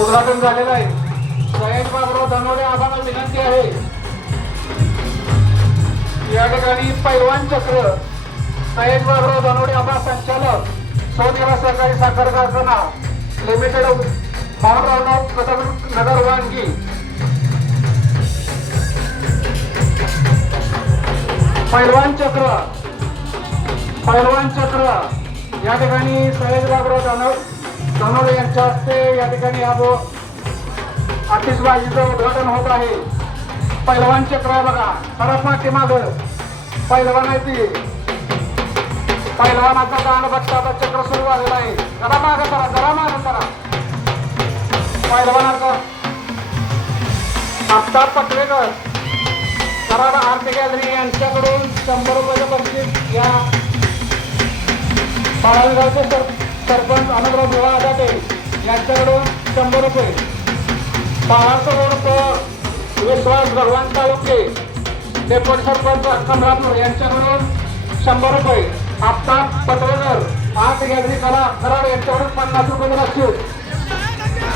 उद्घाटन झालेलं आहे। सयाजी बाबूराव धनवडे आम्हाला विनंती आहे, या ठिकाणी पैलवान चक्र सयाजी बाबूराव धनवडे आम्हा संचालक सोनेरा सहकारी साखर कारखाना लिमिटेड भावराव नगर वानगी पैलवान चक्र या ठिकाणी सयाजी बाबूराव धनवडे यांच्या हस्ते या ठिकाणी आतिषबाजीचं उद्घाटन होत आहे। पैलवान चक्र आहे बघा, परत पाठीमाग पैलवान आहे ती पैलवानाचा दांडबट्टाचा चक्र सुरू झालेला आहे। जरा माग करा पैलवानाचा आफताब पटवेकर कराड आर्ट गॅलरी यांच्याकडून 100 रुपयाचं बक्षीस या बाळागावचे सरपंच अनुग्रह बुवा आदाते यांच्याकडून 100 रुपये, बाळाचा रोड विश्वास भगवान तालुके डेप्युटी सरपंच कमलापूर यांच्याकडून 100 रुपये, आफताब पटवेकर आर्ट गॅलरी कराड यांच्याकडून 50 रुपये बक्षीस,